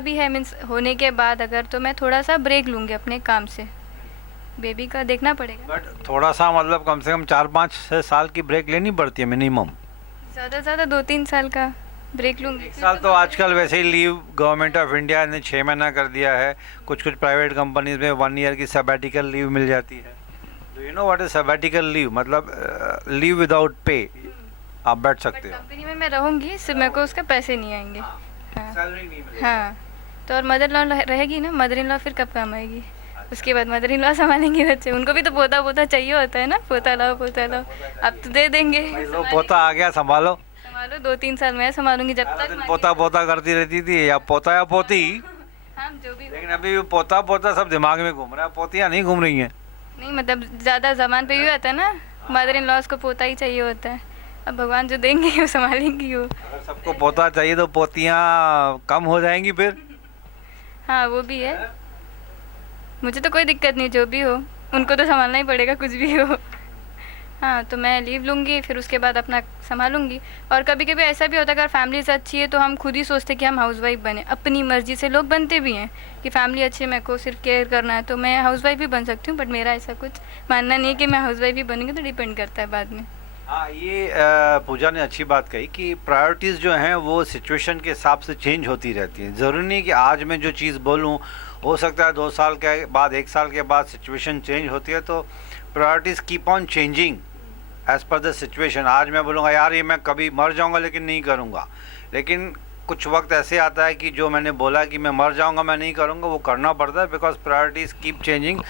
अभी है मीन्स होने के बाद अगर तो मैं थोड़ा सा ब्रेक लूँगी अपने काम से, बेबी का देखना पड़ेगा। बट थोड़ा सा मतलब कम से कम 4-5 6 साल की ब्रेक लेनी पड़ती है मिनिमम। ज़्यादा से ज़्यादा 2-3 साल का ब्रेक लूँगी। 1 साल तो आजकल वैसे ही लीव गवर्नमेंट ऑफ इंडिया ने 6 महीना कर दिया है। कुछ कुछ प्राइवेट कंपनीज में 1 ईयर की सबैटिकल लीव मिल जाती है। तो you know what is sabbatical leave, मतलब लीव विदाउट पे, आप बैठ सकते हो। कंपनी में मैं रहूँगी, सिर्फ मेरे को उसके पैसे नहीं आएंगे। हाँ सैलरी नहीं मिलेगी। हाँ। तो और मदर लॉ रहेगी ना, मदर इन लॉ फिर कब काम आएगी? उसके बाद मदर इन लॉ संभालेंगे बच्चे, उनको भी तो पोता पोता चाहिए होता है ना, पोता लाओ पोता लाओ। अब तो दे देंगे। लो पोता आ गया, संभालो। संभालो, 2-3 साल मैं संभालूंगी जब सारा तक दिन पोता पोता करती रहती थी, या पोता या पोती। हाँ जो भी हो। लेकिन अभी भी पोता पोता सब दिमाग में घूम रहा है, पोतियाँ नहीं घूम रही हैं। नहीं मतलब ज़्यादा जमान पे भी होता है ना, मदर इन लॉज को पोता ही चाहिए होता है। अब भगवान जो देंगे वो संभालेंगी वो। अगर सबको पोता चाहिए तो पोतियाँ कम हो जाएंगी फिर। हाँ वो भी है, मुझे तो कोई दिक्कत नहीं, जो भी हो उनको तो संभालना ही पड़ेगा कुछ भी हो। हाँ तो मैं लीव लूँगी, फिर उसके बाद अपना संभालूँगी। और कभी कभी ऐसा भी होता है अगर फैमिली से अच्छी है तो हम खुद ही सोचते हैं कि हम हाउसवाइफ बने, अपनी मर्ज़ी से लोग बनते भी हैं कि फैमिली अच्छी है, मेरे को सिर्फ केयर करना है तो मैं हाउसवाइफ भी बन सकती हूँ। बट मेरा ऐसा कुछ मानना नहीं है कि मैं हाउसवाइफ ही बनूँगी, तो डिपेंड करता है बाद में। हाँ, ये पूजा ने अच्छी बात कही कि प्रायोरिटीज़ जो हैं वो सिचुएशन के हिसाब से चेंज होती रहती हैं। ज़रूरी नहीं कि आज मैं जो चीज़ बोलूँ, हो सकता है 2 साल के बाद 1 साल के बाद सिचुएशन चेंज होती है, तो priorities keep on changing as per the situation. आज मैं बोलूँगा यार ये मैं कभी मर जाऊँगा लेकिन नहीं करूँगा, लेकिन कुछ वक्त ऐसे आता है कि जो मैंने बोला कि मैं मर जाऊँगा मैं नहीं करूँगा, वो करना पड़ता है, बिकॉज प्रायोरिटीज़ कीप चेंजिंग।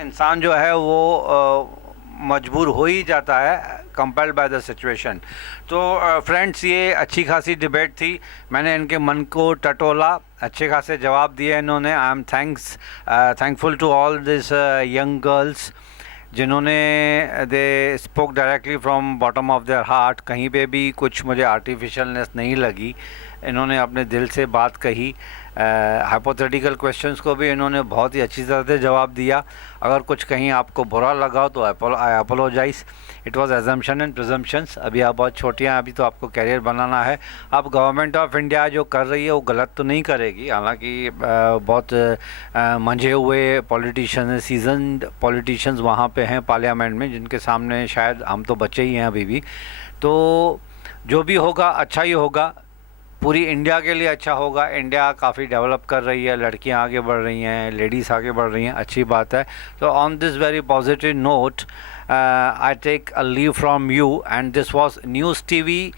इंसान जो है वो मजबूर हो ही जाता है, कंपेल्ड बाय द सिचुएशन। तो फ्रेंड्स, ये अच्छी खासी डिबेट थी, मैंने इनके मन को टटोला, अच्छे खासे जवाब दिए इन्होंने। I am thankful to all this young girls जिन्होंने they spoke directly from bottom of their heart. कहीं पे भी कुछ मुझे आर्टिफिशियलनेस नहीं लगी, इन्होंने अपने दिल से बात कही। हाइपोथेटिकल क्वेश्चंस को भी इन्होंने बहुत ही अच्छी तरह से जवाब दिया। अगर कुछ कहीं आपको बुरा लगा हो तो I apologise, it was assumption and presumptions. अभी आप बहुत छोटी हैं, अभी तो आपको कैरियर बनाना है। अब गवर्नमेंट ऑफ इंडिया जो कर रही है वो गलत तो नहीं करेगी, हालांकि बहुत मंझे हुए पॉलिटिशियंस, सीजन्ड पॉलिटिशियंस वहाँ पे हैं पार्लियामेंट में, जिनके सामने शायद हम तो बच्चे ही हैं अभी भी। तो जो भी होगा अच्छा ही होगा, पूरी इंडिया के लिए अच्छा होगा। इंडिया काफ़ी डेवलप कर रही है, लड़कियां आगे बढ़ रही हैं, लेडीज़ आगे बढ़ रही हैं, अच्छी बात है। तो on this very positive note I take a leave from you, and this was news TV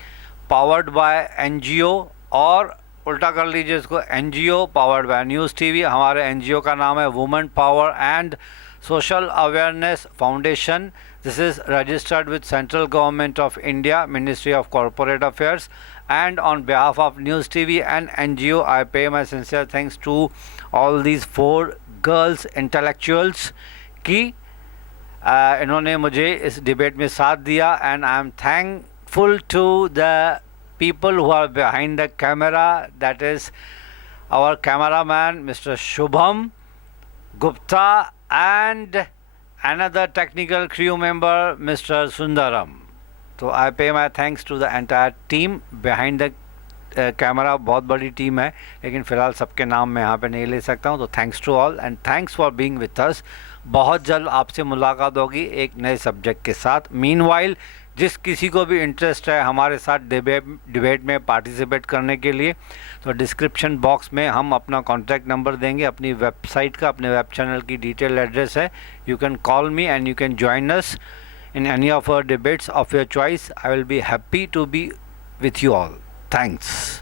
powered by NGO, और उल्टा कर लीजिए इसको, NGO powered by news TV. हमारे एनजीओ का नाम है women power and social awareness foundation. This is registered with Central Government of India, Ministry of Corporate Affairs, and on behalf of News TV and NGO, I pay my sincere thanks to all these 4 girls intellectuals कि इन्होंने मुझे इस debate में साथ दिया, and I am thankful to the people who are behind the camera, that is our cameraman Mr. Shubham Gupta and another technical crew member Mr. Sundaram. So I pay my thanks to the entire team behind the camera। बहुत बड़ी team है, लेकिन फ़िलहाल सबके नाम मैं यहाँ पे नहीं ले सकता हूँ। तो thanks to all and thanks for being with us. बहुत जल्द आपसे मुलाकात होगी एक नए सब्जेक्ट के साथ। मीनवाइल जिस किसी को भी इंटरेस्ट है हमारे साथ डिबेट में पार्टिसिपेट करने के लिए, तो डिस्क्रिप्शन बॉक्स में हम अपना कॉन्टैक्ट नंबर देंगे, अपनी वेबसाइट का, अपने वेब चैनल की डिटेल एड्रेस है। You can call me and you can join us in any of our debates of your choice. I will be happy to be with you all. Thanks.